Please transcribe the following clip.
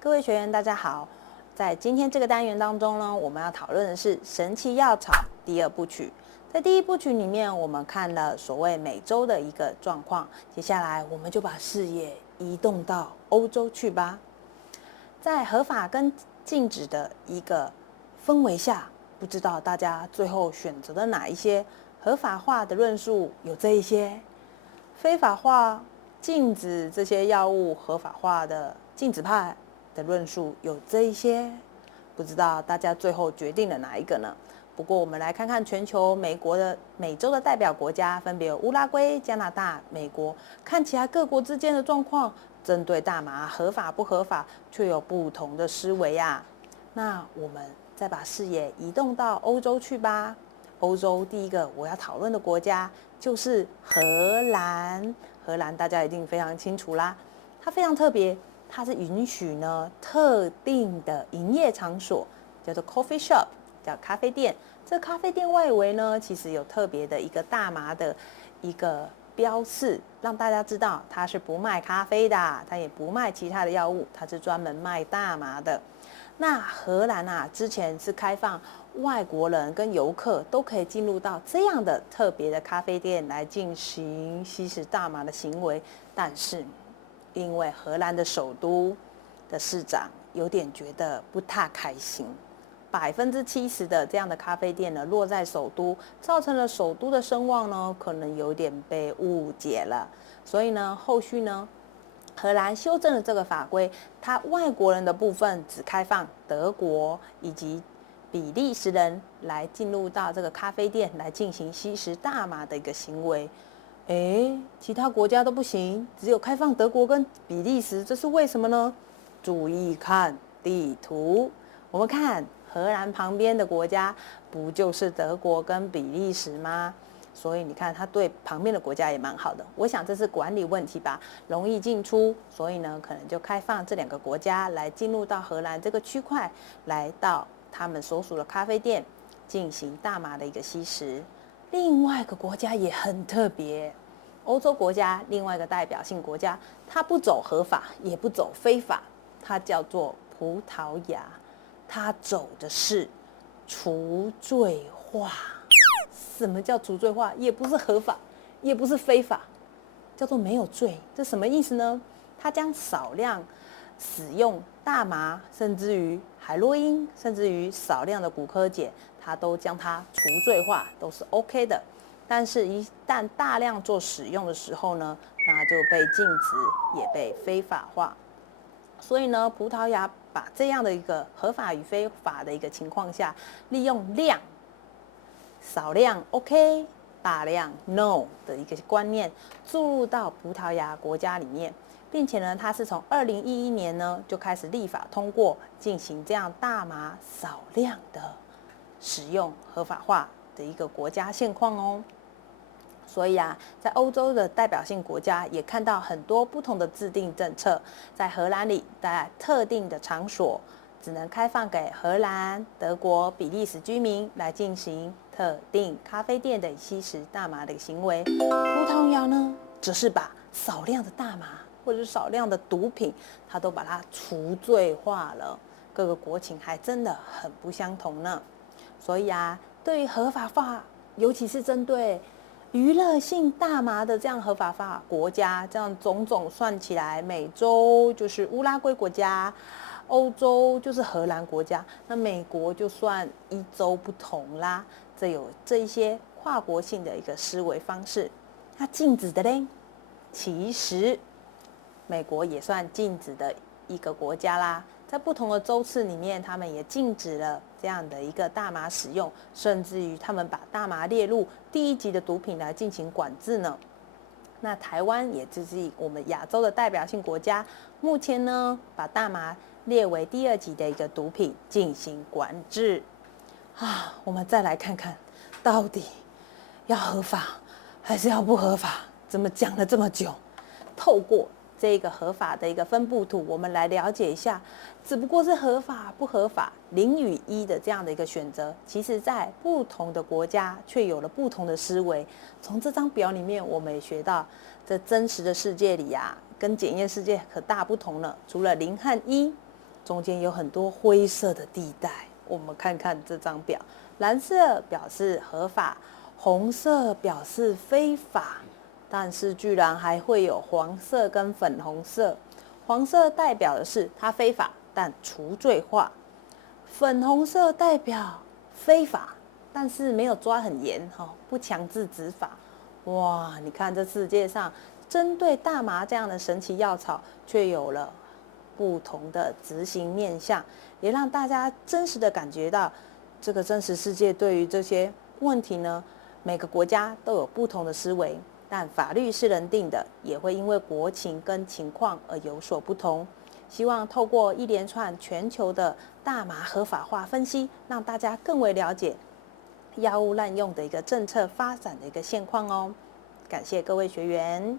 各位学员，大家好。在今天这个单元当中呢，我们要讨论的是神奇药草第二部曲。在第一部曲里面，我们看了所谓美洲的一个状况，接下来我们就把视野移动到欧洲去吧。在合法跟禁止的一个氛围下，不知道大家最后选择的哪一些？合法化的论述有这一些，非法化禁止这些药物合法化的禁止派的论述有这一些，不知道大家最后决定了哪一个呢？不过我们来看看全球美洲的代表国家，分别有乌拉圭、加拿大、美国。看起来各国之间的状况，针对大麻合法不合法，却有不同的思维啊。那我们再把视野移动到欧洲去吧。欧洲第一个我要讨论的国家就是荷兰。荷兰大家一定非常清楚啦，它非常特别，它是允许呢特定的营业场所，叫做 coffee shop， 叫咖啡店。这咖啡店外围呢，其实有特别的一个大麻的一个标示，让大家知道它是不卖咖啡的，它也不卖其他的药物，它是专门卖大麻的。那荷兰啊，之前是开放外国人跟游客都可以进入到这样的特别的咖啡店来进行吸食大麻的行为，但是因为荷兰的首都的市长有点觉得不太开心，70%的这样的咖啡店呢落在首都，造成了首都的声望呢可能有点被误解了，所以呢后续呢荷兰修正了这个法规，它外国人的部分只开放德国以及比利时人来进入到这个咖啡店来进行吸食大麻的一个行为。其他国家都不行，只有开放德国跟比利时，这是为什么呢？注意看地图，我们看荷兰旁边的国家，不就是德国跟比利时吗？所以你看，它对旁边的国家也蛮好的。我想这是管理问题吧，容易进出，所以呢，可能就开放这两个国家来进入到荷兰这个区块，来到他们所属的咖啡店进行大麻的一个吸食。另外一个国家也很特别，欧洲国家另外一个代表性国家，它不走合法，也不走非法，它叫做葡萄牙，它走的是除罪化。什么叫除罪化？也不是合法，也不是非法，叫做没有罪。这什么意思呢？它将少量使用大麻，甚至于海洛因，甚至于少量的古柯碱，它都将它除罪化，都是 OK 的。但是，一旦大量做使用的时候呢，那就被禁止，也被非法化。所以呢，葡萄牙把这样的一个合法与非法的一个情况下，利用量。少量 OK， 大量 No 的一个观念注入到葡萄牙国家里面，并且呢，它是从2011年呢就开始立法通过，进行这样大麻少量的使用合法化的一个国家现况哦。所以啊，在欧洲的代表性国家也看到很多不同的制定政策，在荷兰里，在特定的场所。只能开放给荷兰、德国、比利时居民来进行特定咖啡店的吸食大麻的行为。葡萄牙呢，则是把少量的大麻或者是少量的毒品，它都把它除罪化了。各个国情还真的很不相同呢。所以啊，对于合法化，尤其是针对娱乐性大麻的这样合法化国家，这样种种算起来，美洲就是乌拉圭国家。欧洲就是荷兰国家，那美国就算一州不同啦，有这一些跨国性的一个思维方式。那禁止的嘞，其实美国也算禁止的一个国家啦，在不同的州次里面，他们也禁止了这样的一个大麻使用，甚至于他们把大麻列入第1级的毒品来进行管制呢。那台湾也就是我们亚洲的代表性国家，目前呢把大麻列为第2级的一个毒品进行管制啊。我们再来看看，到底要合法还是要不合法？怎么讲了这么久？透过这个合法的一个分布图，我们来了解一下，只不过是合法不合法0与1的这样的一个选择，其实在不同的国家却有了不同的思维。从这张表里面，我们也学到，在真实的世界里啊，跟检验世界可大不同了。除了0和1，中间有很多灰色的地带。我们看看这张表，蓝色表示合法，红色表示非法，但是居然还会有黄色跟粉红色。黄色代表的是它非法，但除罪化；粉红色代表非法，但是没有抓很严，不强制执法。哇，你看这世界上针对大麻这样的神奇药草，却有了不同的执行面向，也让大家真实的感觉到这个真实世界对于这些问题呢，每个国家都有不同的思维，但法律是人定的，也会因为国情跟情况而有所不同。希望透过一连串全球的大麻合法化分析，让大家更为了解药物滥用的一个政策发展的一个现况哦。感谢各位学员。